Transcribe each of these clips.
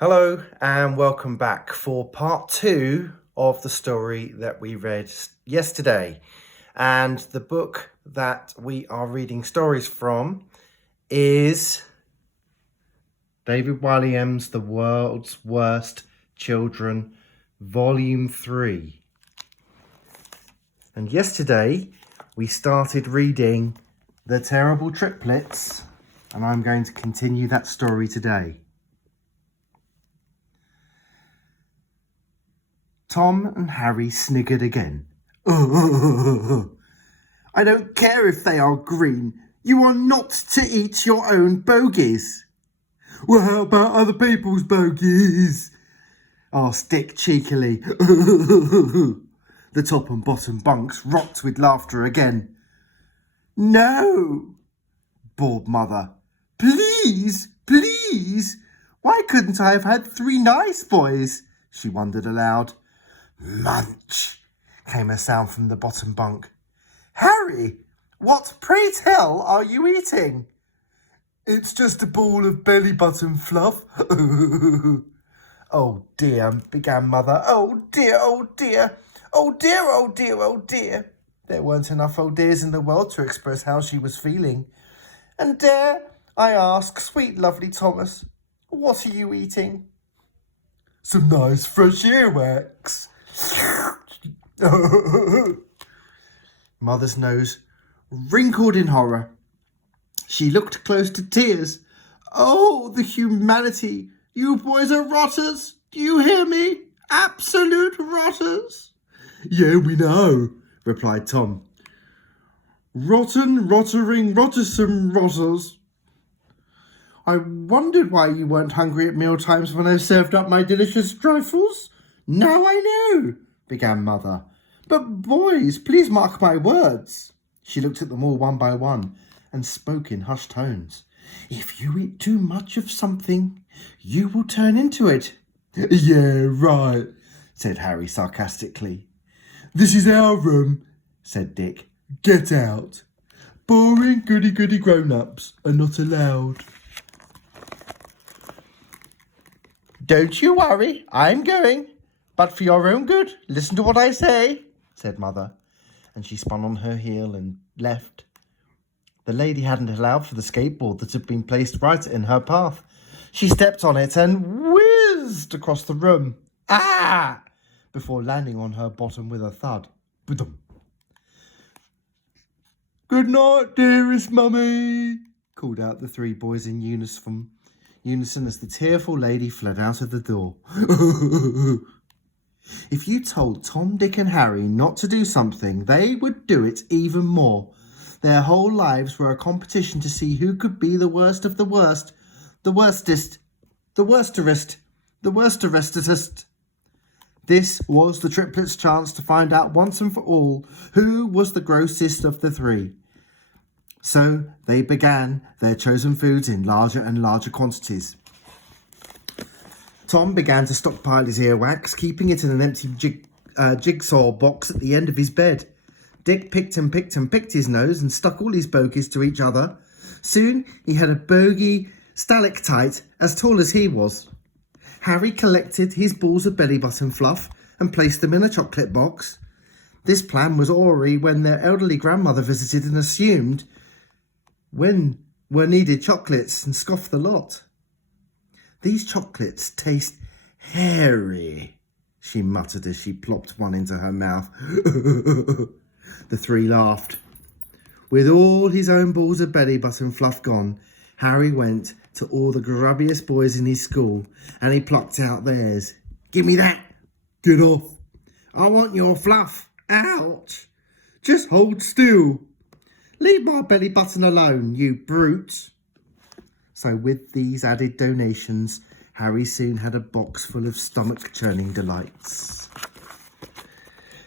Hello and welcome back for part 2 of the story that we read yesterday. And the book that we are reading stories from is David Walliams' The World's Worst Children, Volume 3. And yesterday we started reading The Terrible Triplets, and I'm going to continue that story today. Tom and Harry sniggered again. I don't care if they are green. You are not to eat your own bogies. Well, how about other people's bogies? Asked Dick cheekily. The top and bottom bunks rocked with laughter again. No, bawled Mother. Please, please. Why couldn't I have had 3 nice boys? She wondered aloud. Munch, came a sound from the bottom bunk. Harry, what, pray tell, are you eating? It's just a ball of belly button fluff. Oh dear, began Mother. Oh dear, oh dear. Oh dear, oh dear, oh dear. There weren't enough oh dears in the world to express how she was feeling. And dare I ask, sweet lovely Thomas, what are you eating? Some nice fresh earwax. Mother's nose wrinkled in horror. She looked close to tears. Oh, the humanity! You boys are rotters! Do you hear me? Absolute rotters! Yeah, we know, replied Tom. Rotten, rottering, rottersome rotters. I wondered why you weren't hungry at mealtimes when I served up my delicious trifles. Now I know, began Mother. But boys, please mark my words. She looked at them all one by one and spoke in hushed tones. If you eat too much of something, you will turn into it. Yeah, right, said Harry sarcastically. This is our room, said Dick. Get out. Boring goody-goody grown-ups are not allowed. Don't you worry, I'm going. But for your own good, listen to what I say, said Mother, and she spun on her heel and left. The lady hadn't allowed for the skateboard that had been placed right in her path. She stepped on it and whizzed across the room. Ah! Before landing on her bottom with a thud. Ba-dum. Good night, dearest Mummy, called out the 3 boys in unison as the tearful lady fled out of the door. If you told Tom, Dick and Harry not to do something, they would do it even more. Their whole lives were a competition to see who could be the worst of the worst, the worstest, the worsterest, the worsterestest. This was the triplets' chance to find out once and for all who was the grossest of the 3. So they began their chosen foods in larger and larger quantities. Tom began to stockpile his earwax, keeping it in an empty jigsaw box at the end of his bed. Dick picked his nose and stuck all his bogies to each other. Soon he had a bogey stalactite as tall as he was. Harry collected his balls of belly button fluff and placed them in a chocolate box. This plan was awry when their elderly grandmother visited and assumed when were needed chocolates and scoffed the lot. These chocolates taste hairy, she muttered as she plopped one into her mouth. The 3 laughed. With all his own balls of belly button fluff gone, Harry went to all the grubbiest boys in his school and he plucked out theirs. Give me that. Get off. I want your fluff. Ouch. Just hold still. Leave my belly button alone, you brute. So with these added donations, Harry soon had a box full of stomach-churning delights.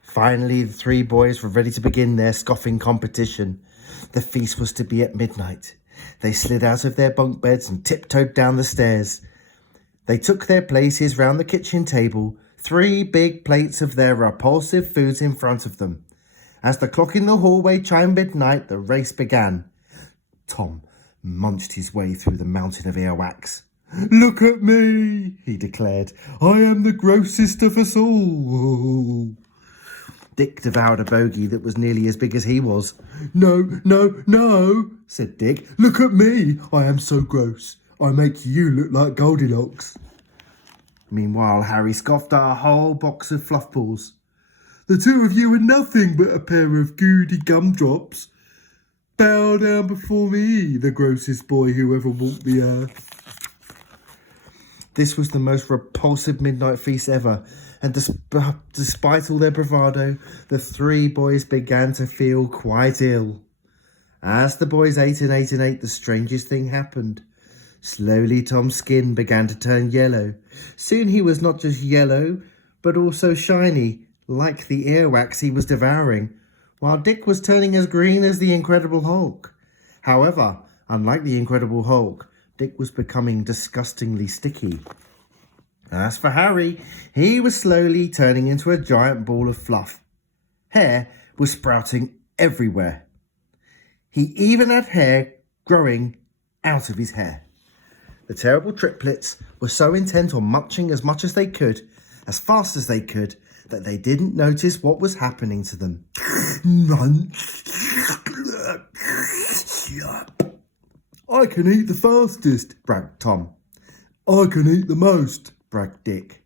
Finally, the 3 boys were ready to begin their scoffing competition. The feast was to be at midnight. They slid out of their bunk beds and tiptoed down the stairs. They took their places round the kitchen table, 3 big plates of their repulsive foods in front of them. As the clock in the hallway chimed midnight, the race began. Tom munched his way through the mountain of earwax. "Look at me," he declared. "I am the grossest of us all." Dick devoured a bogey that was nearly as big as he was. "No, no, no," said Dick. "Look at me. I am so gross. I make you look like Goldilocks." Meanwhile, Harry scoffed at a whole box of fluff balls. "The two of you are nothing but a pair of goody gumdrops. Bow down before me, the grossest boy who ever walked the earth." This was the most repulsive midnight feast ever, and despite all their bravado, the three boys began to feel quite ill. As the boys ate and ate and ate, the strangest thing happened. Slowly Tom's skin began to turn yellow. Soon he was not just yellow, but also shiny, like the earwax he was devouring, while Dick was turning as green as the Incredible Hulk. However, unlike the Incredible Hulk, Dick was becoming disgustingly sticky. As for Harry, he was slowly turning into a giant ball of fluff. Hair was sprouting everywhere. He even had hair growing out of his hair. The terrible triplets were so intent on munching as much as they could, as fast as they could, that they didn't notice what was happening to them. Munch. "I can eat the fastest," bragged Tom. "I can eat the most," bragged Dick.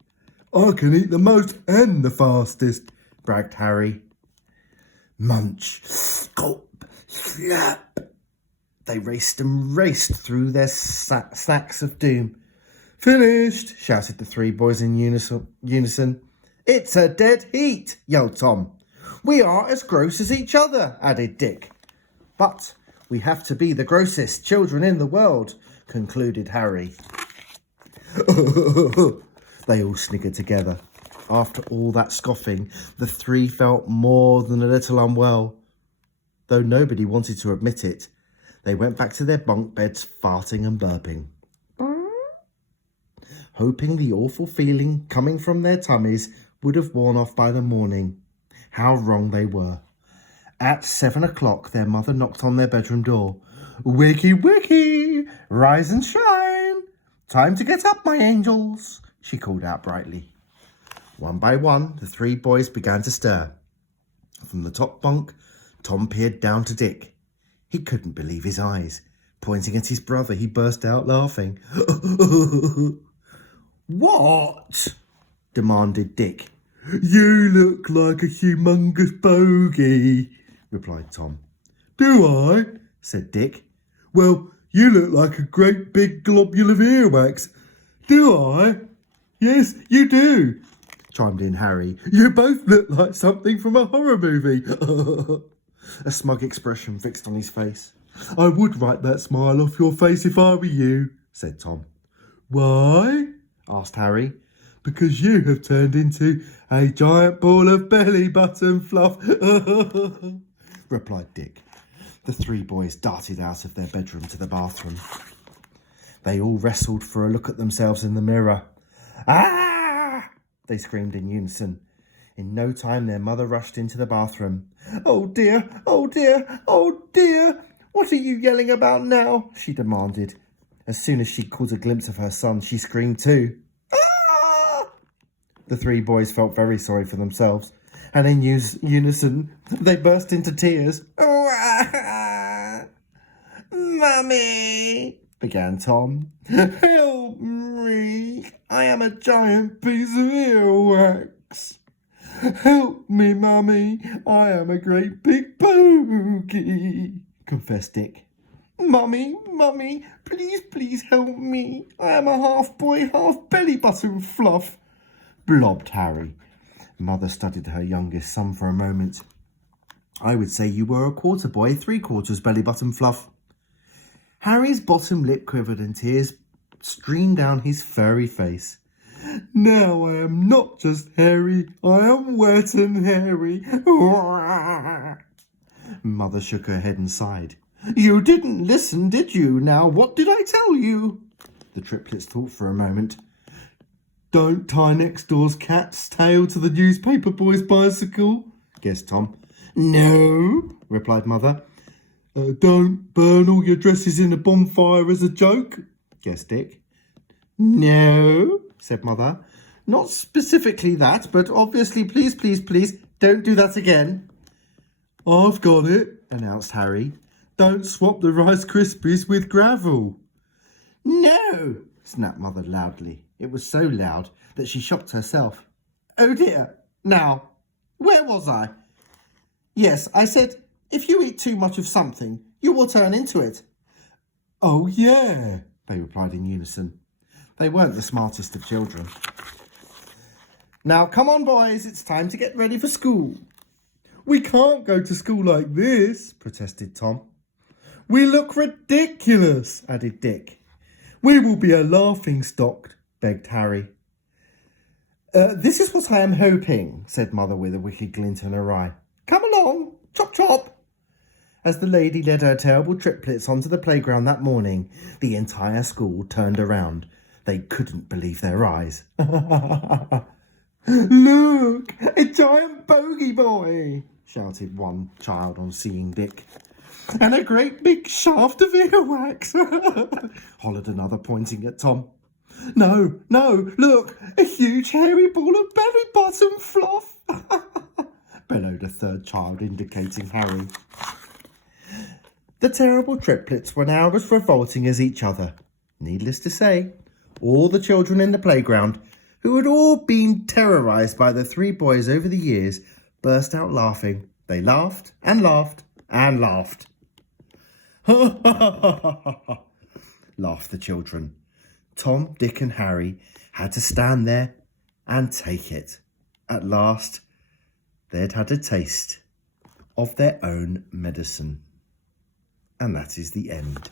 "I can eat the most and the fastest," bragged Harry. Munch, gulp, slap. They raced and raced through their snacks of doom. "Finished," shouted the three boys in unison. "It's a dead heat," yelled Tom. "We are as gross as each other," added Dick. "But we have to be the grossest children in the world," concluded Harry. They all sniggered together. After all that scoffing, the three felt more than a little unwell. Though nobody wanted to admit it, they went back to their bunk beds farting and burping, hoping the awful feeling coming from their tummies would have worn off by the morning. How wrong they were. At 7 o'clock, their mother knocked on their bedroom door. "Wakey, wakey, rise and shine. Time to get up, my angels," she called out brightly. One by one, the three boys began to stir. From the top bunk, Tom peered down to Dick. He couldn't believe his eyes. Pointing at his brother, he burst out laughing. "What?" demanded Dick. "You look like a humongous bogey," replied Tom. "Do I?" said Dick. "Well, you look like a great big globule of earwax." "Do I?" "Yes, you do," chimed in Harry. "You both look like something from a horror movie." A smug expression fixed on his face. "I would wipe that smile off your face if I were you," said Tom. "Why?" asked Harry. "Because you have turned into a giant ball of belly button fluff," replied Dick. The three boys darted out of their bedroom to the bathroom. They all wrestled for a look at themselves in the mirror. "Ah!" they screamed in unison. In no time, their mother rushed into the bathroom. "Oh dear, oh dear, oh dear! What are you yelling about now?" she demanded. As soon as she caught a glimpse of her son, she screamed too. "Ah!" The three boys felt very sorry for themselves, and in unison, they burst into tears. "Mummy," began Tom. "Help me! I am a giant piece of earwax. Help me, Mummy! I am a great big bogey," confessed Dick. "Mummy, Mummy, please, please help me. I am a half boy, half belly button fluff," blobbed Harry. Mother studied her youngest son for a moment. "I would say you were a quarter boy, 3/4 belly button fluff." Harry's bottom lip quivered and tears streamed down his furry face. "Now I am not just hairy, I am wet and hairy." Mother shook her head and sighed. "You didn't listen, did you? Now, what did I tell you?" The triplets thought for a moment. "Don't tie next door's cat's tail to the newspaper boy's bicycle," guessed Tom. "No," replied Mother. "Don't burn all your dresses in a bonfire as a joke," guessed Dick. No, said Mother. Not specifically that, but obviously, please, please, please, don't do that again. I've got it, announced Harry. Don't swap the Rice Krispies with gravel. No, snapped Mother loudly. It was so loud that she shocked herself. Oh dear, now, where was I? Yes, I said, if you eat too much of something, you will turn into it. Oh yeah, they replied in unison. They weren't the smartest of children. Now, come on, boys, it's time to get ready for school. We can't go to school like this, protested Tom. We look ridiculous, added Dick. We will be a laughingstock, begged Harry. This is what I am hoping, said Mother with a wicked glint in her eye. Come along, chop chop. As the lady led her terrible triplets onto the playground that morning, the entire school turned around. They couldn't believe their eyes. Look, a giant bogey boy, shouted one child on seeing Dick. And a great big shaft of earwax, hollered another, pointing at Tom. No, look, a huge hairy ball of belly button fluff, bellowed a third child, indicating Harry. The terrible triplets were now as revolting as each other. Needless to say, all the children in the playground, who had all been terrorised by the three boys over the years, burst out laughing. They laughed and laughed and laughed. Ha ha ha ha ha ha, laughed the children. Tom, Dick and Harry had to stand there and take it. At last, they'd had a taste of their own medicine. And that is the end.